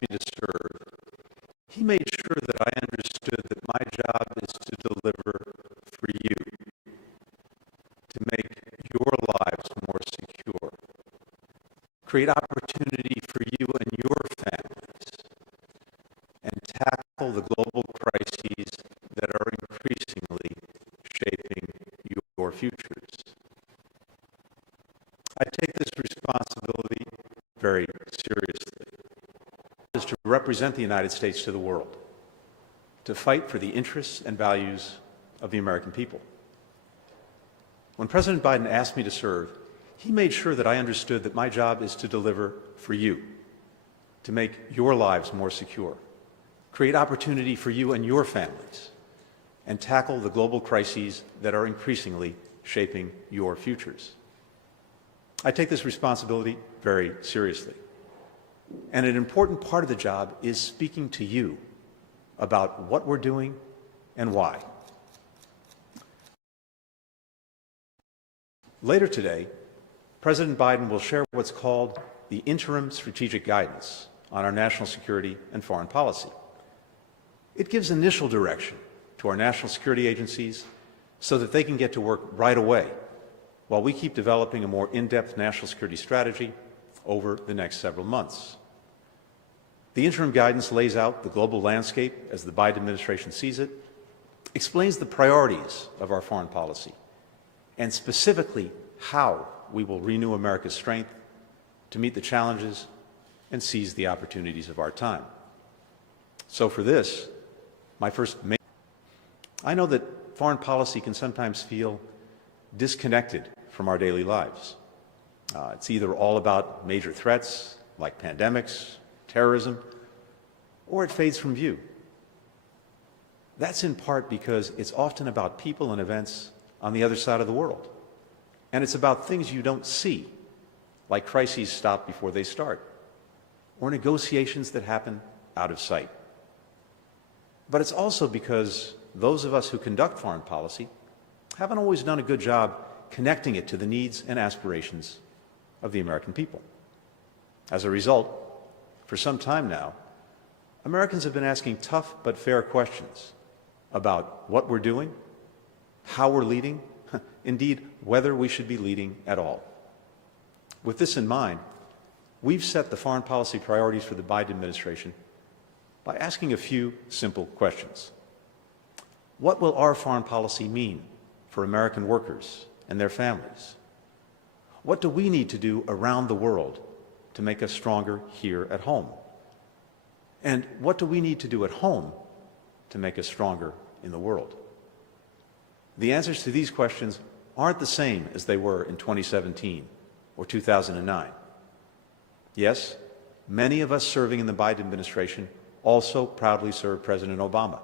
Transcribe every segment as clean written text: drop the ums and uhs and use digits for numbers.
me to serve, he made sure that I understood that my job is to deliver for you, to make your lives more secure, create opportunity for you and your families, and tackle the global crises that are increasingly shaping your futures. I take this responsibility very seriously. It is to represent the United States to the world, to fight for the interests and values of the American people. When President Biden asked me to serve, he made sure that I understood that my job is to deliver for you, to make your lives more secure, create opportunity for you and your families, and tackle the global crises that are increasingly shaping your futures. I take this responsibility very seriously. And an important part of the job is speaking to you about what we're doing and why. Later today, President Biden will share what's called the Interim Strategic Guidance on our national security and foreign policy. It gives initial direction to our national security agencies so that they can get to work right away while we keep developing a more in-depth national security strategy over the next several months. The interim guidance lays out the global landscape as the Biden administration sees it, explains the priorities of our foreign policy, and specifically how we will renew America's strength to meet the challenges and seize the opportunities of our time. So for this, I know that foreign policy can sometimes feel disconnected from our daily lives. It's either all about major threats like pandemics, terrorism, or it fades from view. That's in part because it's often about people and events on the other side of the world. And it's about things you don't see, like crises stop before they start, or negotiations that happen out of sight. But it's also because those of us who conduct foreign policy haven't always done a good job connecting it to the needs and aspirations of the American people. As a result, for some time now, Americans have been asking tough but fair questions about what we're doing, how we're leading, indeed, whether we should be leading at all. With this in mind, we've set the foreign policy priorities for the Biden administration by asking a few simple questions. What will our foreign policy mean for American workers and their families? What do we need to do around the world to make us stronger here at home? And what do we need to do at home to make us stronger in the world? The answers to these questions aren't the same as they were in 2017 or 2009. Yes, many of us serving in the Biden administration also proudly served President Obama,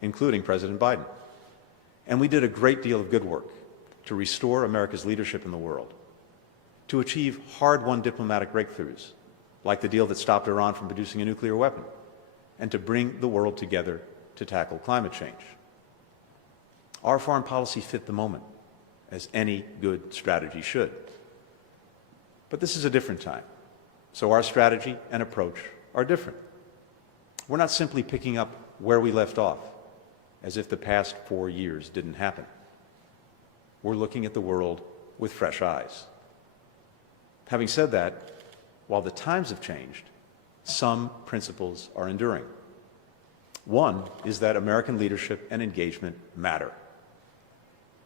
including President Biden. And we did a great deal of good work to restore America's leadership in the world, to achieve hard-won diplomatic breakthroughs, like the deal that stopped Iran from producing a nuclear weapon, and to bring the world together to tackle climate change. Our foreign policy fit the moment, as any good strategy should. But this is a different time, so our strategy and approach are different. We're not simply picking up where we left off, as if the past 4 years didn't happen. We're looking at the world with fresh eyes. Having said that, while the times have changed, some principles are enduring. One is that American leadership and engagement matter.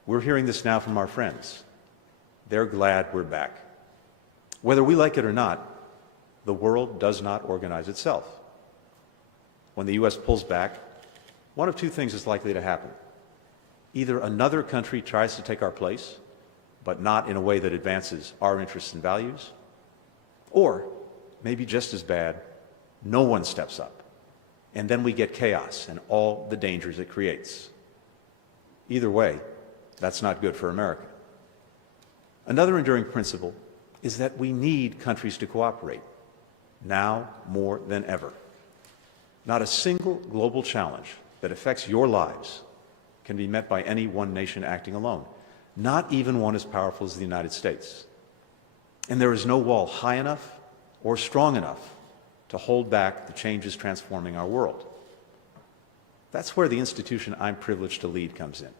We're hearing this now from our friends. They're glad we're back. Whether we like it or not, the world does not organize itself. When the U.S. pulls back, one of two things is likely to happen. Either another country tries to take our place, but not in a way that advances our interests and values, or, maybe just as bad, no one steps up, and then we get chaos and all the dangers it creates. Either way, that's not good for America. Another enduring principle is that we need countries to cooperate, now more than ever. Not a single global challenge that affects your lives can be met by any one nation acting alone, not even one as powerful as the United States. And there is no wall high enough or strong enough to hold back the changes transforming our world. That's where the institution I'm privileged to lead comes in.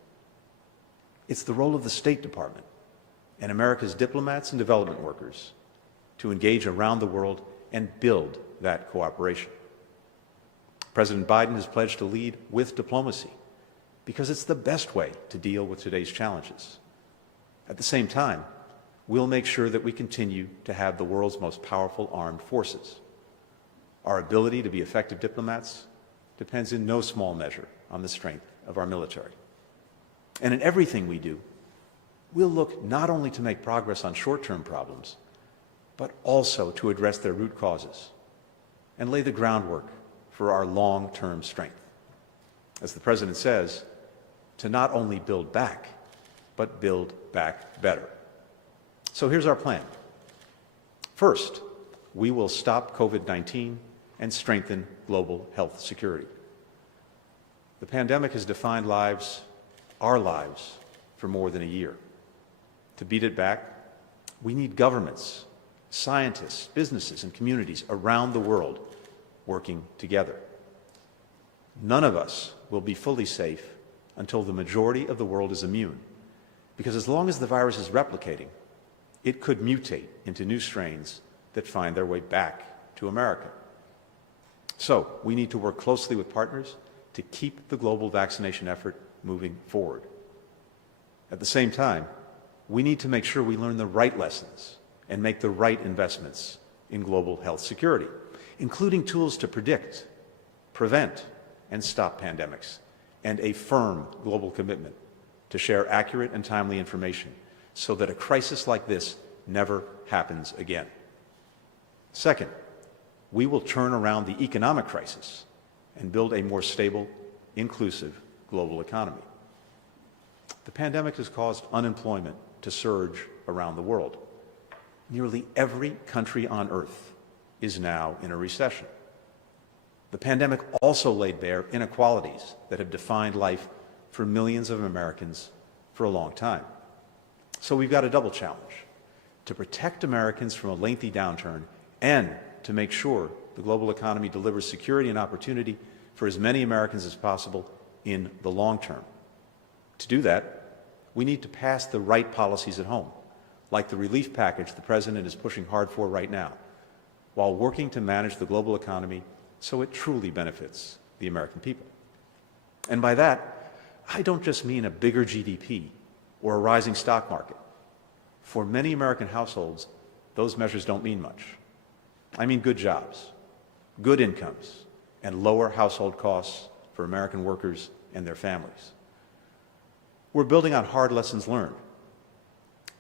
It's the role of the State Department and America's diplomats and development workers to engage around the world and build that cooperation. President Biden has pledged to lead with diplomacy because it's the best way to deal with today's challenges. At the same time, we'll make sure that we continue to have the world's most powerful armed forces. Our ability to be effective diplomats depends in no small measure on the strength of our military. And in everything we do, we'll look not only to make progress on short-term problems, but also to address their root causes and lay the groundwork for our long-term strength. As the President says, to not only build back, but build back better. So here's our plan. First, we will stop COVID-19 and strengthen global health security. The pandemic has defined our lives, for more than a year. To beat it back, we need governments, scientists, businesses, and communities around the world working together. None of us will be fully safe until the majority of the world is immune, because as long as the virus is replicating, it could mutate into new strains that find their way back to America. So we need to work closely with partners to keep the global vaccination effort moving forward. At the same time, we need to make sure we learn the right lessons and make the right investments in global health security, including tools to predict, prevent, and stop pandemics, and a firm global commitment to share accurate and timely information so that a crisis like this never happens again. Second, we will turn around the economic crisis and build a more stable, inclusive global economy. The pandemic has caused unemployment to surge around the world. Nearly every country on earth is now in a recession. The pandemic also laid bare inequalities that have defined life for millions of Americans for a long time. So we've got a double challenge: to protect Americans from a lengthy downturn and to make sure the global economy delivers security and opportunity for as many Americans as possible in the long term. To do that, we need to pass the right policies at home, like the relief package the President is pushing hard for right now, while working to manage the global economy so it truly benefits the American people. And by that, I don't just mean a bigger GDP or a rising stock market. For many American households, those measures don't mean much. I mean good jobs, good incomes, and lower household costs for American workers and their families. We're building on hard lessons learned.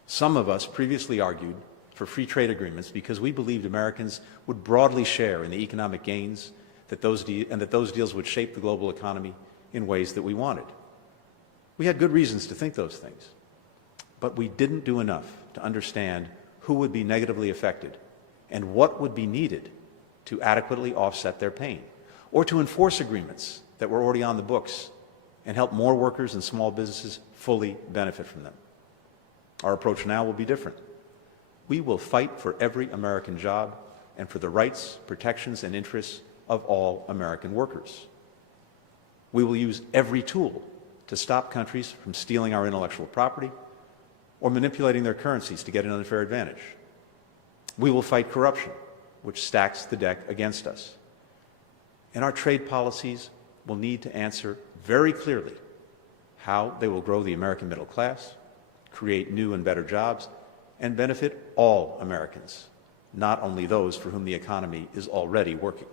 Some of us previously argued for free trade agreements because we believed Americans would broadly share in the economic gains and that those deals would shape the global economy in ways that we wanted. We had good reasons to think those things, but we didn't do enough to understand who would be negatively affected and what would be needed to adequately offset their pain, or to enforce agreements that were already on the books and help more workers and small businesses fully benefit from them. Our approach now will be different. We will fight for every American job and for the rights, protections, and interests of all American workers. We will use every tool to stop countries from stealing our intellectual property or manipulating their currencies to get an unfair advantage. We will fight corruption, which stacks the deck against us. And our trade policies will need to answer very clearly how they will grow the American middle class, create new and better jobs, and benefit all Americans, not only those for whom the economy is already working.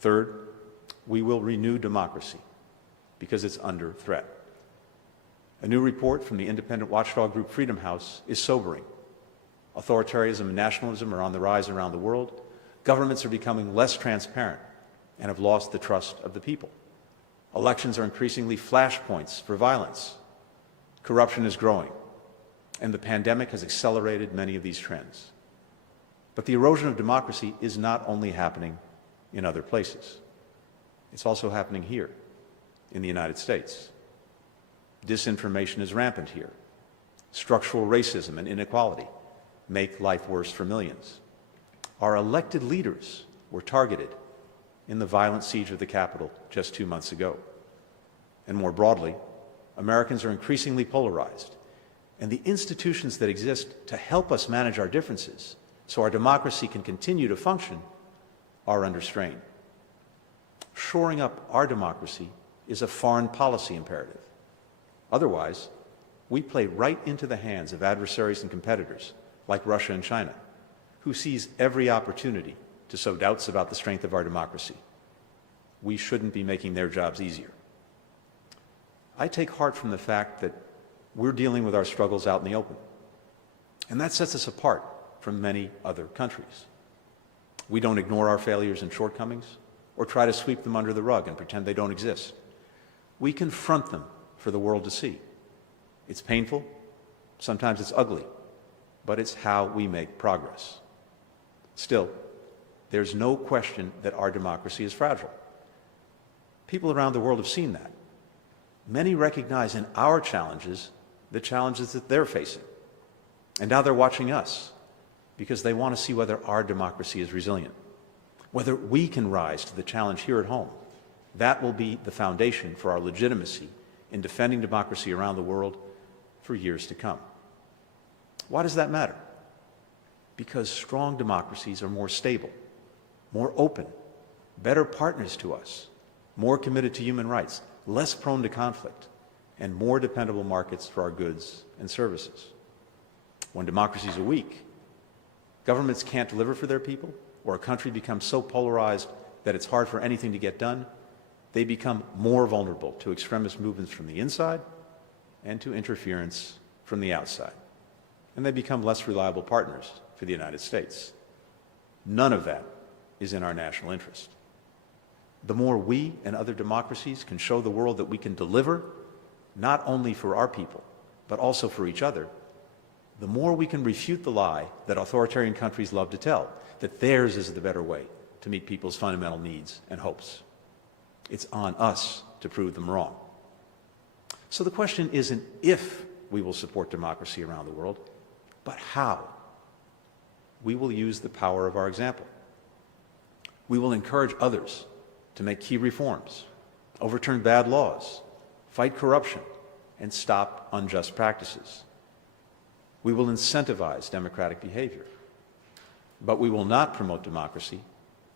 Third, we will renew democracy because it's under threat. A new report from the independent watchdog group Freedom House is sobering. Authoritarianism and nationalism are on the rise around the world. Governments are becoming less transparent and have lost the trust of the people. Elections are increasingly flashpoints for violence. Corruption is growing, and the pandemic has accelerated many of these trends. But the erosion of democracy is not only happening in other places. It's also happening here in the United States. Disinformation is rampant here. Structural racism and inequality make life worse for millions. Our elected leaders were targeted in the violent siege of the Capitol just 2 months ago. And more broadly, Americans are increasingly polarized, and the institutions that exist to help us manage our differences so our democracy can continue to function are under strain. Shoring up our democracy is a foreign policy imperative. Otherwise, we play right into the hands of adversaries and competitors like Russia and China, who seize every opportunity to sow doubts about the strength of our democracy. We shouldn't be making their jobs easier. I take heart from the fact that we're dealing with our struggles out in the open, and that sets us apart from many other countries. We don't ignore our failures and shortcomings or try to sweep them under the rug and pretend they don't exist. We confront them for the world to see. It's painful, sometimes it's ugly, but it's how we make progress. Still, there's no question that our democracy is fragile. People around the world have seen that. Many recognize in our challenges the challenges that they're facing. And now they're watching us because they want to see whether our democracy is resilient, whether we can rise to the challenge here at home. That will be the foundation for our legitimacy in defending democracy around the world for years to come. Why does that matter? Because strong democracies are more stable, more open, better partners to us, more committed to human rights, less prone to conflict, and more dependable markets for our goods and services. When democracies are weak, governments can't deliver for their people, or a country becomes so polarized that it's hard for anything to get done, they become more vulnerable to extremist movements from the inside and to interference from the outside. And they become less reliable partners for the United States. None of that is in our national interest. The more we and other democracies can show the world that we can deliver, not only for our people, but also for each other, the more we can refute the lie that authoritarian countries love to tell, that theirs is the better way to meet people's fundamental needs and hopes. It's on us to prove them wrong. So the question isn't if we will support democracy around the world, but how. We will use the power of our example. We will encourage others to make key reforms, overturn bad laws, fight corruption, and stop unjust practices. We will incentivize democratic behavior, but we will not promote democracy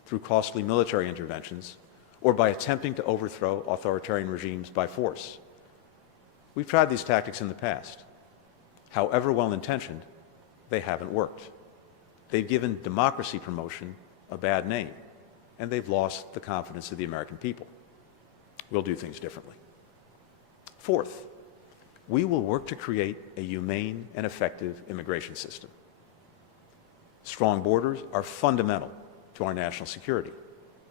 through costly military interventions or by attempting to overthrow authoritarian regimes by force. We've tried these tactics in the past. However well-intentioned, they haven't worked. They've given democracy promotion a bad name, and they've lost the confidence of the American people. We'll do things differently. Fourth, we will work to create a humane and effective immigration system. Strong borders are fundamental to our national security,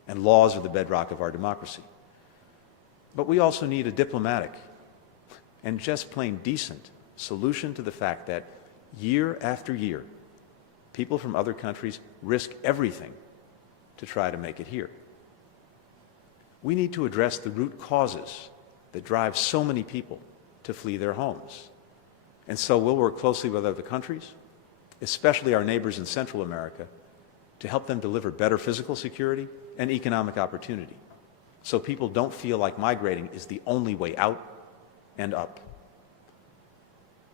and laws are the bedrock of our democracy. But we also need a diplomatic and just plain decent solution to the fact that year after year, people from other countries risk everything to try to make it here. We need to address the root causes that drive so many people to flee their homes. And so we'll work closely with other countries, especially our neighbors in Central America, to help them deliver better physical security and economic opportunity, so people don't feel like migrating is the only way out and up.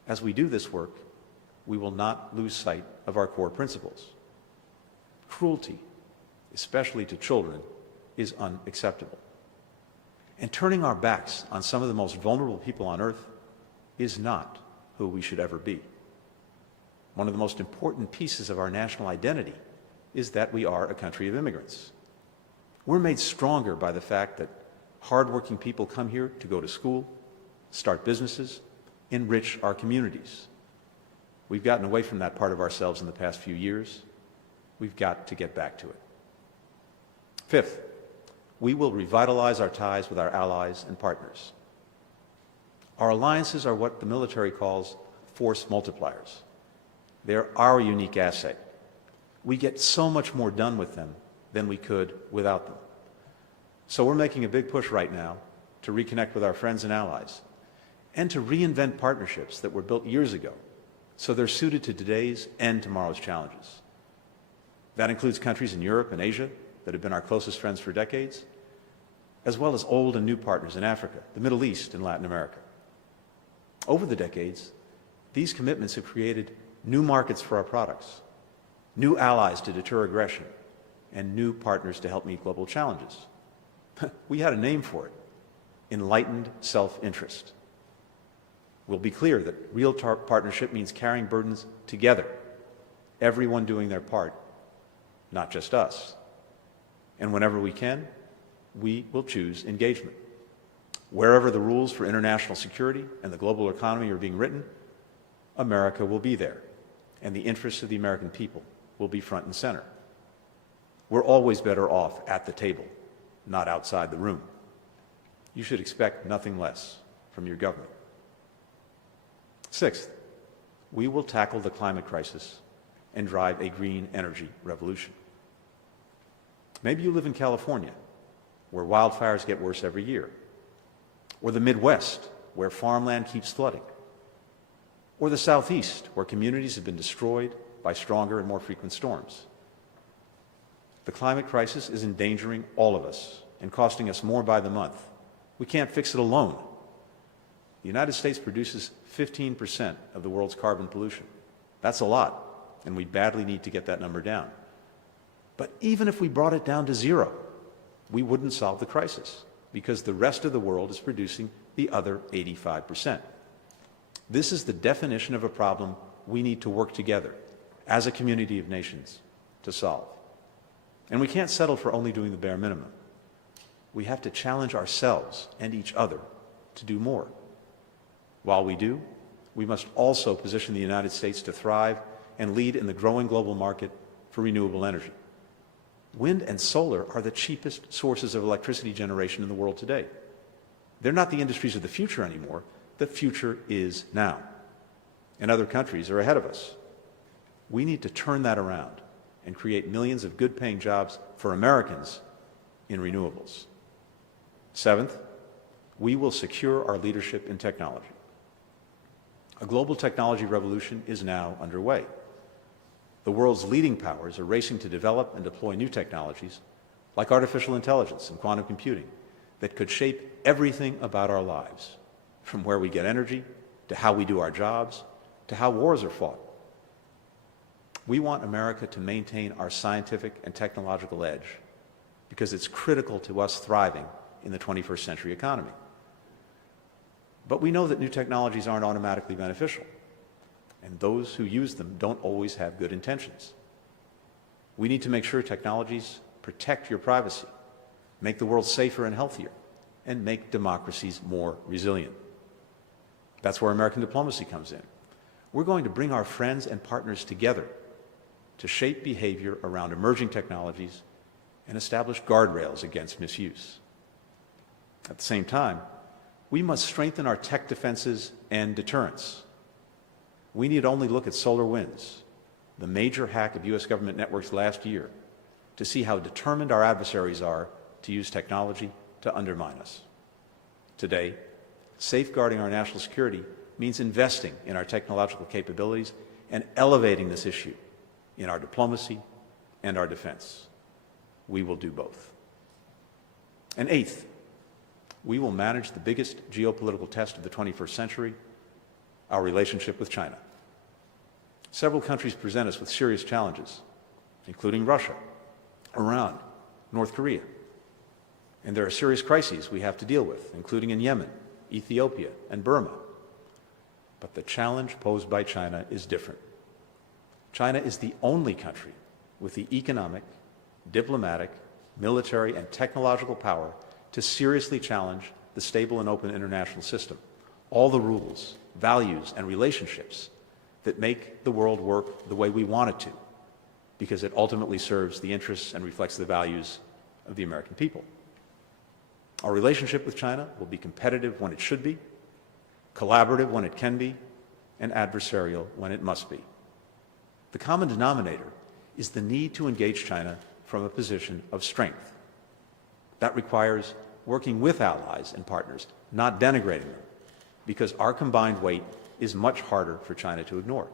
As we do this work, we will not lose sight of our core principles. Cruelty, especially to children, is unacceptable. And turning our backs on some of the most vulnerable people on earth is not who we should ever be. One of the most important pieces of our national identity is that we are a country of immigrants. We're made stronger by the fact that hardworking people come here to go to school, start businesses, enrich our communities. We've gotten away from that part of ourselves in the past few years. We've got to get back to it. Fifth, we will revitalize our ties with our allies and partners. Our alliances are what the military calls force multipliers. They're our unique asset. We get so much more done with them than we could without them. So we're making a big push right now to reconnect with our friends and allies and to reinvent partnerships that were built years ago so they're suited to today's and tomorrow's challenges. That includes countries in Europe and Asia that have been our closest friends for decades, as well as old and new partners in Africa, the Middle East, and Latin America. Over the decades, these commitments have created new markets for our products, new allies to deter aggression, and new partners to help meet global challenges. We had a name for it: enlightened self-interest. We'll be clear that real partnership means carrying burdens together, everyone doing their part, not just us. And whenever we can, we will choose engagement. Wherever the rules for international security and the global economy are being written, America will be there, and the interests of the American people will be front and center. We're always better off at the table, not outside the room. You should expect nothing less from your government. Sixth, we will tackle the climate crisis and drive a green energy revolution. Maybe you live in California, where wildfires get worse every year, or the Midwest, where farmland keeps flooding, or the Southeast, where communities have been destroyed by stronger and more frequent storms. The climate crisis is endangering all of us and costing us more by the month. We can't fix it alone. The United States produces 15% of the world's carbon pollution. That's a lot, and we badly need to get that number down. But even if we brought it down to zero, we wouldn't solve the crisis, because the rest of the world is producing the other 85%. This is the definition of a problem we need to work together as a community of nations to solve. And we can't settle for only doing the bare minimum. We have to challenge ourselves and each other to do more. While we do, we must also position the United States to thrive and lead in the growing global market for renewable energy. Wind and solar are the cheapest sources of electricity generation in the world today. They're not the industries of the future anymore. The future is now. And other countries are ahead of us. We need to turn that around and create millions of good-paying jobs for Americans in renewables. Seventh, we will secure our leadership in technology. A global technology revolution is now underway. The world's leading powers are racing to develop and deploy new technologies like artificial intelligence and quantum computing that could shape everything about our lives, from where we get energy, to how we do our jobs, to how wars are fought. We want America to maintain our scientific and technological edge because it's critical to us thriving in the 21st century economy. But we know that new technologies aren't automatically beneficial, and those who use them don't always have good intentions. We need to make sure technologies protect your privacy, make the world safer and healthier, and make democracies more resilient. That's where American diplomacy comes in. We're going to bring our friends and partners together to shape behavior around emerging technologies and establish guardrails against misuse. At the same time, we must strengthen our tech defenses and deterrence. We need only look at SolarWinds, the major hack of U.S. government networks last year, to see how determined our adversaries are to use technology to undermine us. Today, safeguarding our national security means investing in our technological capabilities and elevating this issue in our diplomacy and our defense. We will do both. And eighth, we will manage the biggest geopolitical test of the 21st century, our relationship with China. Several countries present us with serious challenges, including Russia, Iran, North Korea. And there are serious crises we have to deal with, including in Yemen, Ethiopia, and Burma. But the challenge posed by China is different. China is the only country with the economic, diplomatic, military, and technological power to seriously challenge the stable and open international system, all the rules, values, and relationships that make the world work the way we want it to, because it ultimately serves the interests and reflects the values of the American people. Our relationship with China will be competitive when it should be, collaborative when it can be, and adversarial when it must be. The common denominator is the need to engage China from a position of strength. That requires working with allies and partners, not denigrating them, because our combined weight is much harder for China to ignore.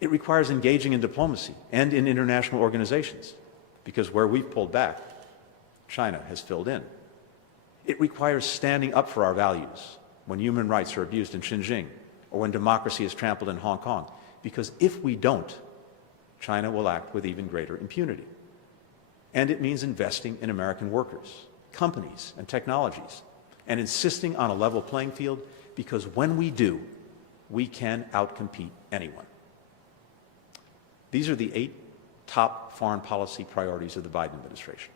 It requires engaging in diplomacy and in international organizations, because where we've pulled back, China has filled in. It requires standing up for our values when human rights are abused in Xinjiang or when democracy is trampled in Hong Kong, because if we don't, China will act with even greater impunity. And it means investing in American workers, companies, and technologies, and insisting on a level playing field, because when we do, we can outcompete anyone. These are the 8 top foreign policy priorities of the Biden administration.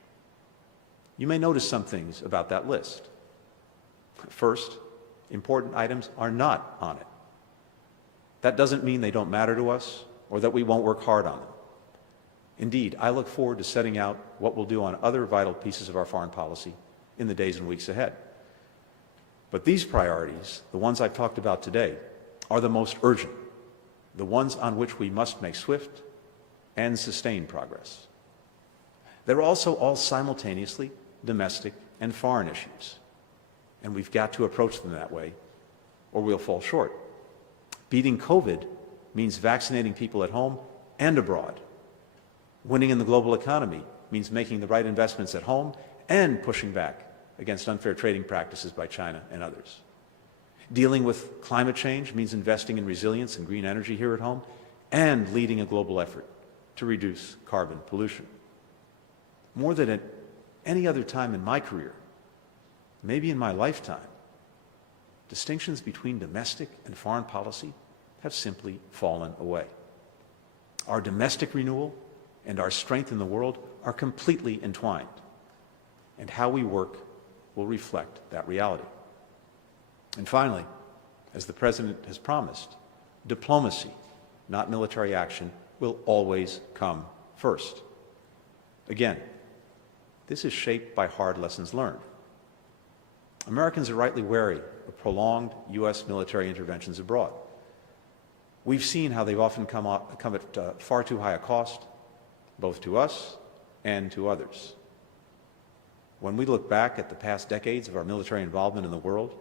You may notice some things about that list. First, important items are not on it. That doesn't mean they don't matter to us or that we won't work hard on them. Indeed, I look forward to setting out what we'll do on other vital pieces of our foreign policy in the days and weeks ahead. But these priorities, the ones I've talked about today, are the most urgent, the ones on which we must make swift and sustained progress. They're also all simultaneously domestic and foreign issues, and we've got to approach them that way, or we'll fall short. Beating COVID means vaccinating people at home and abroad. Winning in the global economy means making the right investments at home and pushing back against unfair trading practices by China and others. Dealing with climate change means investing in resilience and green energy here at home and leading a global effort to reduce carbon pollution. More than at any other time in my career, maybe in my lifetime, distinctions between domestic and foreign policy have simply fallen away. Our domestic renewal and our strength in the world are completely entwined, and how we work will reflect that reality. And finally, as the President has promised, diplomacy, not military action, will always come first. Again, this is shaped by hard lessons learned. Americans are rightly wary of prolonged U.S. military interventions abroad. We've seen how they've often come at far too high a cost, both to us and to others. When we look back at the past decades of our military involvement in the world,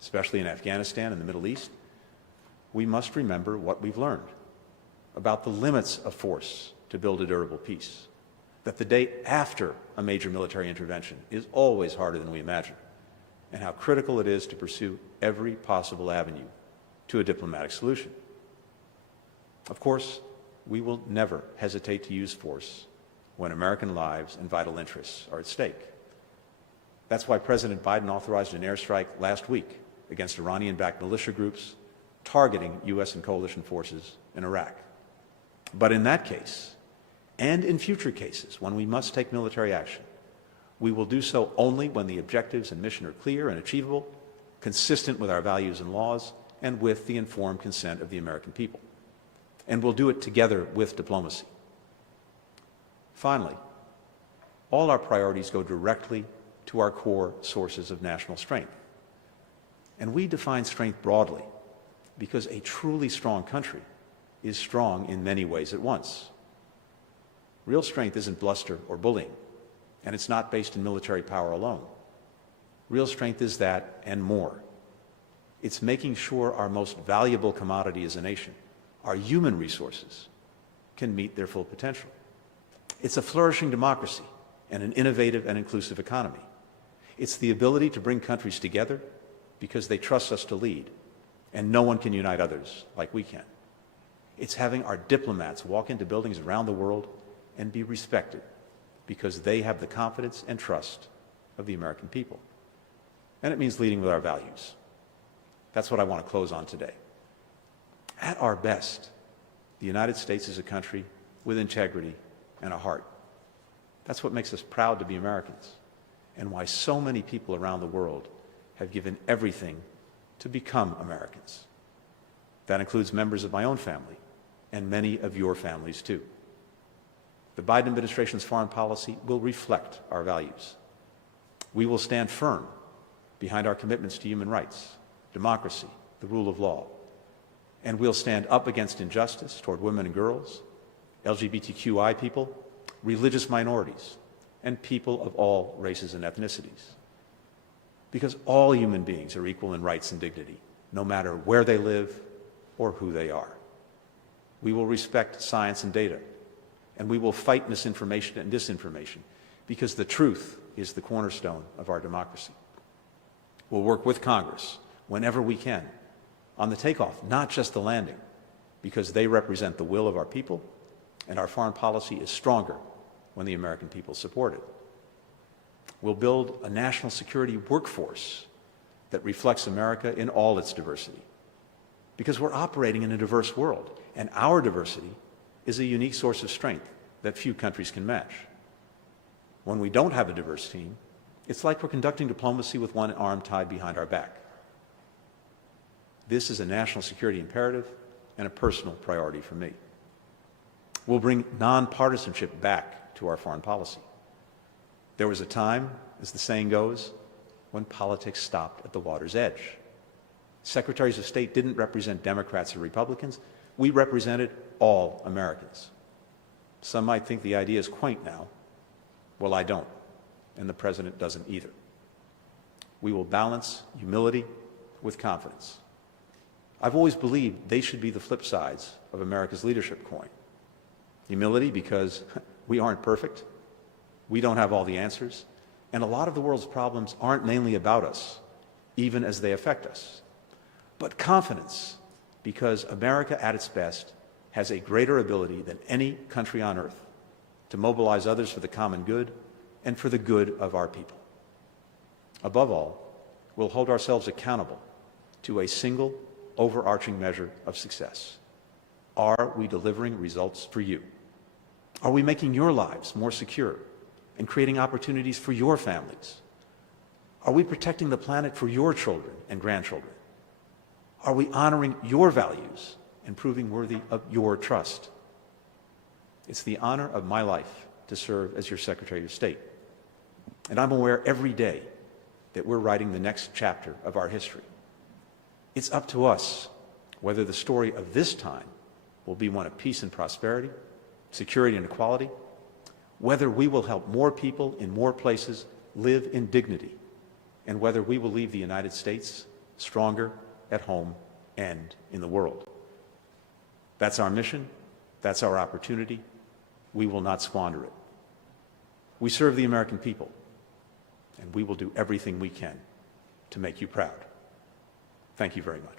especially in Afghanistan and the Middle East, we must remember what we've learned about the limits of force to build a durable peace, that the day after a major military intervention is always harder than we imagine, and how critical it is to pursue every possible avenue to a diplomatic solution. Of course, we will never hesitate to use force when American lives and vital interests are at stake. That's why President Biden authorized an airstrike last week against Iranian-backed militia groups targeting U.S. and coalition forces in Iraq. But in that case, and in future cases when we must take military action, we will do so only when the objectives and mission are clear and achievable, consistent with our values and laws, and with the informed consent of the American people. And we'll do it together with diplomacy. Finally, all our priorities go directly to our core sources of national strength. And we define strength broadly because a truly strong country is strong in many ways at once. Real strength isn't bluster or bullying, and it's not based in military power alone. Real strength is that and more. It's making sure our most valuable commodity as a nation, our human resources, can meet their full potential. It's a flourishing democracy and an innovative and inclusive economy. It's the ability to bring countries together because they trust us to lead, and no one can unite others like we can. It's having our diplomats walk into buildings around the world and be respected because they have the confidence and trust of the American people. And it means leading with our values. That's what I want to close on today. At our best, the United States is a country with integrity and a heart. That's what makes us proud to be Americans, and why so many people around the world have given everything to become Americans. That includes members of my own family and many of your families too. The Biden administration's foreign policy will reflect our values. We will stand firm behind our commitments to human rights, democracy, the rule of law, and we'll stand up against injustice toward women and girls, LGBTQI people, religious minorities, and people of all races and ethnicities. Because all human beings are equal in rights and dignity, no matter where they live or who they are. We will respect science and data. And we will fight misinformation and disinformation, because the truth is the cornerstone of our democracy. We'll work with Congress whenever we can on the takeoff, not just the landing, because they represent the will of our people, and our foreign policy is stronger when the American people support it. We'll build a national security workforce that reflects America in all its diversity, because we're operating in a diverse world, and our diversity is a unique source of strength that few countries can match. When we don't have a diverse team, it's like we're conducting diplomacy with one arm tied behind our back. This is a national security imperative and a personal priority for me. We'll bring nonpartisanship back to our foreign policy. There was a time, as the saying goes, when politics stopped at the water's edge. Secretaries of State didn't represent Democrats or Republicans. We represented all Americans. Some might think the idea is quaint now. Well, I don't, and the President doesn't either. We will balance humility with confidence. I've always believed they should be the flip sides of America's leadership coin. Humility because we aren't perfect, we don't have all the answers, and a lot of the world's problems aren't mainly about us, even as they affect us. But confidence because America at its best has a greater ability than any country on earth to mobilize others for the common good and for the good of our people. Above all, we'll hold ourselves accountable to a single overarching measure of success. Are we delivering results for you? Are we making your lives more secure and creating opportunities for your families? Are we protecting the planet for your children and grandchildren? Are we honoring your values and proving worthy of your trust? It's the honor of my life to serve as your Secretary of State. And I'm aware every day that we're writing the next chapter of our history. It's up to us whether the story of this time will be one of peace and prosperity, security and equality, whether we will help more people in more places live in dignity, and whether we will leave the United States stronger at home and in the world. That's our mission. That's our opportunity. We will not squander it. We serve the American people, and we will do everything we can to make you proud. Thank you very much.